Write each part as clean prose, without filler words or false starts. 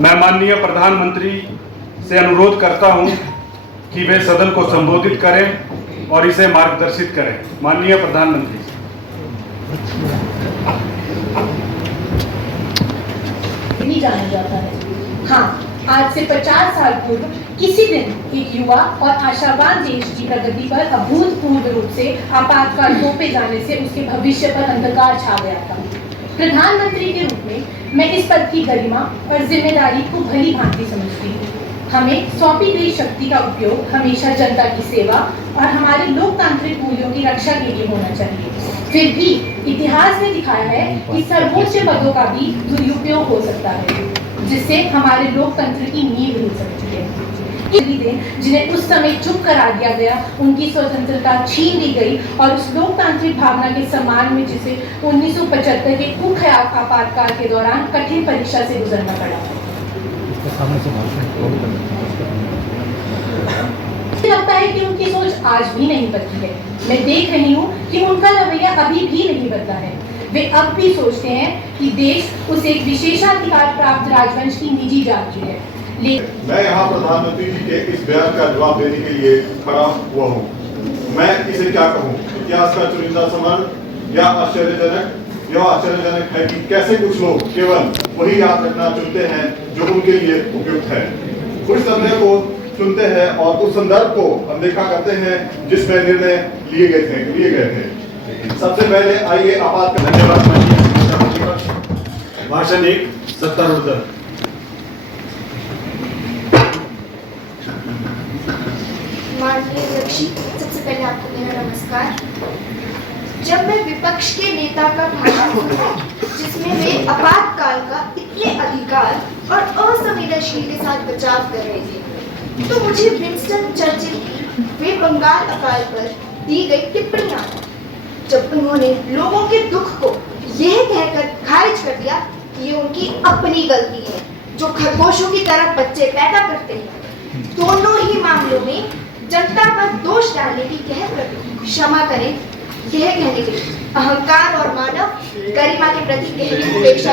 मैं माननीय प्रधानमंत्री से अनुरोध करता हूं कि वे सदन को संबोधित करें और इसे मार्गदर्शित करें। माननीय प्रधानमंत्री। नहीं जाना जाता है। हाँ, आज से 50 साल पूर्व किसी दिन एक युवा और आशावान देश की प्रगति पर अभूतपूर्व रूप से आपातकाल थोपे जाने से उसके भविष्य पर अंधकार छा गया था। प्रधानमंत्री के रूप में मैं इस पद की गरिमा और जिम्मेदारी को भली भांति समझती हूँ। हमें सौंपी गई शक्ति का उपयोग हमेशा जनता की सेवा और हमारे लोकतांत्रिक मूल्यों की रक्षा के लिए होना चाहिए। फिर भी इतिहास ने दिखाया है कि सर्वोच्च पदों का भी दुरुपयोग हो सकता है, जिससे हमारे लोकतंत्र की नींव हिल सकती है। जिन्हें उस समय चुप करा दिया गया, उनकी स्वतंत्रता छीन ली गई और उस लोकतांत्रिक भावना के सम्मान में जिसे 1975 के कुख्यात आपातकाल के दौरान कठिन परीक्षा से गुजरना पड़ा। मुझे लगता है कि उनकी सोच आज भी नहीं बदली है। मैं देख रही हूँ कि उनका रवैया अभी भी नहीं बदला है। वे अब भी सोचते हैं कि देश उस एक विशेषाधिकार प्राप्त राजवंश की निजी जाति है। मैं यहाँ प्रधानमंत्री जी के इस बयान का जवाब देने के लिए खड़ा हुआ हूँ। मैं इसे क्या कहूँ, इतिहास का चुनिंदा स्मरण या आश्चर्यजनक। यह आश्चर्यजनक है कि कैसे कुछ लोग केवल वही याद रखना चुनते हैं जो उनके लिए उपयुक्त है। उस समय को चुनते हैं और उस संदर्भ को अनदेखा करते हैं जिसमें निर्णय लिए गए थे। सबसे पहले आइए आपातकाल। धन्यवाद। भाषण 1 सत्तारूढ़ दल। माननीय अध्यक्ष, सबसे पहले आपको मेरा नमस्कार। जब मैं विपक्ष के नेता का भाषण सुना जिसमें वे आपातकाल का इतने अधिकार और असंवेदनशील के साथ बचाव कर रहे थे, तो मुझे विंस्टन चर्चिल की वे बंगाल अकाल पर दी गई टिप्पणियां, जब उन्होंने लोगों के दुख को यह कहकर खारिज कर दिया कि ये उनकी अपनी गलती है जो खरगोशों की तरह बच्चे पैदा करते हैं। दोनों ही मामलों में जनता पर दोष डालने की क्षमा करें, यह कहने के लिए अहंकार और मानव गरिमा के प्रति गहरी उपेक्षा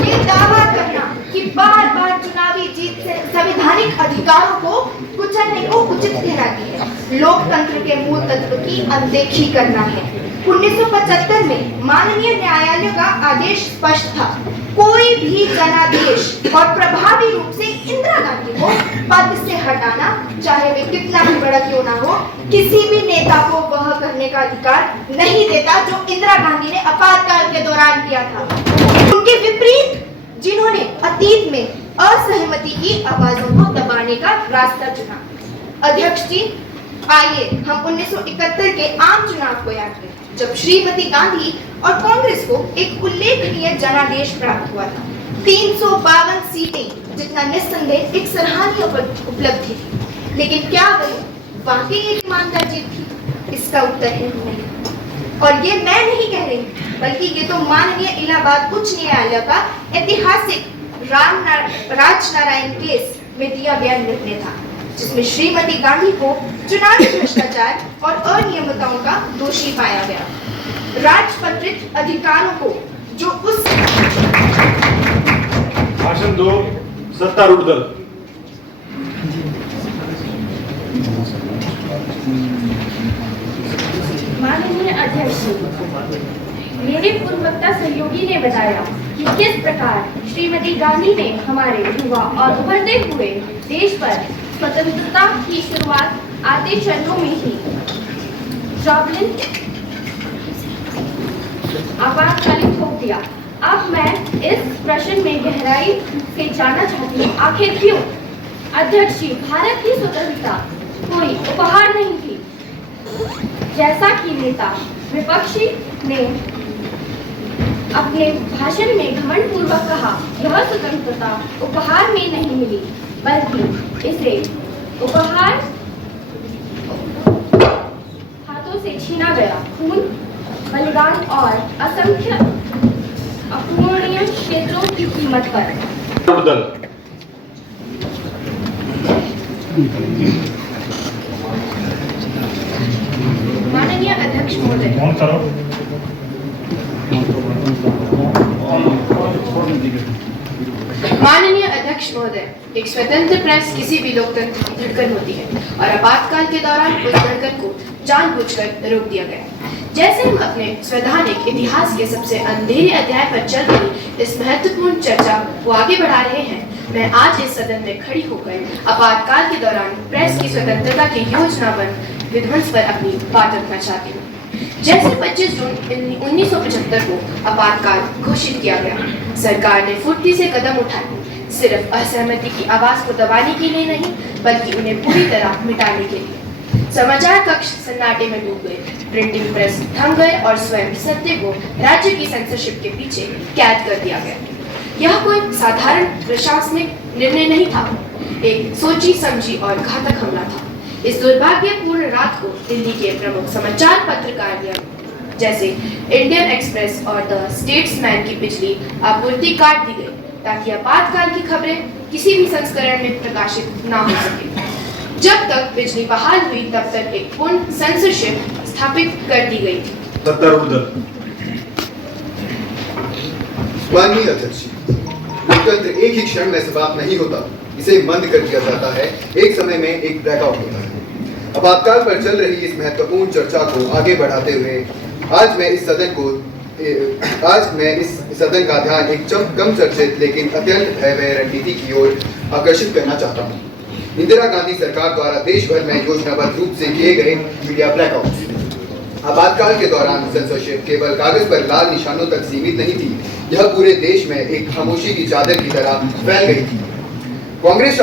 ये दावा करना कि बार-बार चुनावी जीत से संवैधानिक अधिकारों को कुचलने को उचित ठहराती है, लोकतंत्र के मूल तत्व की अनदेखी करना है। 1975 में माननीय न्यायालय का आदेश स्पष्ट था, कोई भी जनादेश और प्रभावी रूप से इंदिरा गांधी को पद से हटाना, चाहे वे कितना भी बड़ा क्यों ना हो, किसी भी नेता को वह करने का अधिकार नहीं देता जो इंदिरा गांधी ने आपातकाल के दौरान किया था। उनके विपरीत जिन्होंने अतीत में असहमति की आवाजों को दबाने का रास्ता चुना। अध्यक्ष जी, आइए हम 1971 के आम चुनाव को याद करें, जब श्रीमती गांधी और कांग्रेस को एक उल्लेखनीय जनादेश प्राप्त हुआ था। 352 सीटें, जितना निस्संदेह एक सराहनीय उपलब्धि थी। लेकिन क्या वह वाकई एक ईमानदार जीत थी? इसका उत्तर है नहीं। और ये मैं नहीं कह रही, बल्कि ये तो माननीय इलाहाबाद उच्च न्यायालय का ऐतिहासिक राजनारायण केस में दिया गया निर्णय था, जिसमें श्रीमती गांधी को चुनावी भ्रष्टाचार और अनियमितताओं का दोषी पाया गया। राजपत्रित अधिकारों को जो उस भाषण 2 सत्तारूढ़ दल। माननीय अध्यक्ष, मेरे पूर्ववक्ता सहयोगी ने बताया कि किस प्रकार श्रीमती गांधी ने हमारे युवा और उभरते हुए देश पर स्वतंत्रता की शुरुआत आते चरणों में ही जॉबलिन आपातकालीन ठोक दिया। अब मैं इस प्रश्न में गहराई से जानना चाहती हूँ, आखिर क्यों? अध्यक्ष जी, भारत की स्वतंत्रता कोई उपहार नहीं थी, जैसा कि नेता विपक्षी ने अपने भाषण में घमंड पूर्वक कहा। यह स्वतंत्रता उपहार में नहीं मिली, बल्कि इसे उपहार हाथों से छीना गया। खून, बलिदान और असंख्य अपूरणीय क्षेत्रों की कीमत पर। माननीय अध्यक्ष महोदय, अध्यक्ष महोदय, एक स्वतंत्र प्रेस किसी भी लोकतंत्र की धड़कन होती है और आपातकाल के दौरान उस धड़कन को जानबूझकर रोक दिया गया। जैसे हम अपने स्वैधानिक इतिहास के सबसे अंधेरे अध्याय पर चल रही इस महत्वपूर्ण चर्चा को आगे बढ़ा रहे हैं, मैं आज इस सदन में खड़ी होकर आपातकाल के दौरान प्रेस की स्वतंत्रता के योजनाबद्ध विध्वंस पर अपनी बात रखना चाहती हूँ। जैसे 25 जून 1975 को आपातकाल घोषित किया गया, सरकार ने फुर्ती से कदम उठाए, सिर्फ असहमति की आवाज को दबाने के लिए नहीं, बल्कि उन्हें पूरी तरह मिटाने के लिए। समाचार कक्ष सन्नाटे में डूब गए, प्रिंटिंग प्रेस थम गए और स्वयं सत्य को राज्य की सेंसरशिप के पीछे कैद कर दिया गया। यह कोई साधारण प्रशासनिक निर्णय नहीं था, एक सोची समझी और घातक हमला था। इस दुर्भाग्यपूर्ण रात को दिल्ली के प्रमुख समाचार पत्र कार्यालय जैसे इंडियन एक्सप्रेस और द स्टेट्समैन की बिजली आपूर्ति काट दी गई, ताकि आपातकाल की खबरें किसी भी संस्करण में प्रकाशित ना हो सके। जब तक बिजली बहाल हुई, तब तक एक पूर्ण सेंसरशिप स्थापित कर दी गई थी। सत्तारूढ़ दल। माननीय अध्यक्ष, लोकतंत्र एक ही क्षण में समाप्त नहीं होता, इसे बंद कर दिया जाता है, एक समय में एक ब्लैकआउट होता है। आपातकाल पर चल रही इस महत्वपूर्ण चर्चा को आगे बढ़ाते हुए आज मैं इस सदन का ध्यान एक कम चर्चित लेकिन अत्यंत भयावह रणनीति की ओर आकर्षित करना चाहता हूँ। इंदिरा गांधी सरकार द्वारा देश भर में योजनाबद्ध रूप से किए गए मीडिया ब्लैकआउट। आपातकाल के दौरान सेंसरशिप केवल कागज पर लाल निशानों तक सीमित नहीं थी, यह पूरे देश में एक खामोशी की चादर की तरह फैल गई थी। कांग्रेस